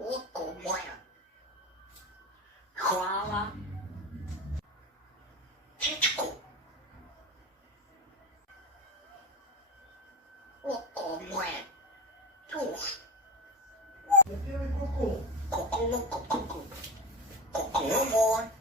Oko moja. Hvala. Čičku. Oko moje. Tuš. Koko, koko, koko, koko, koko moj.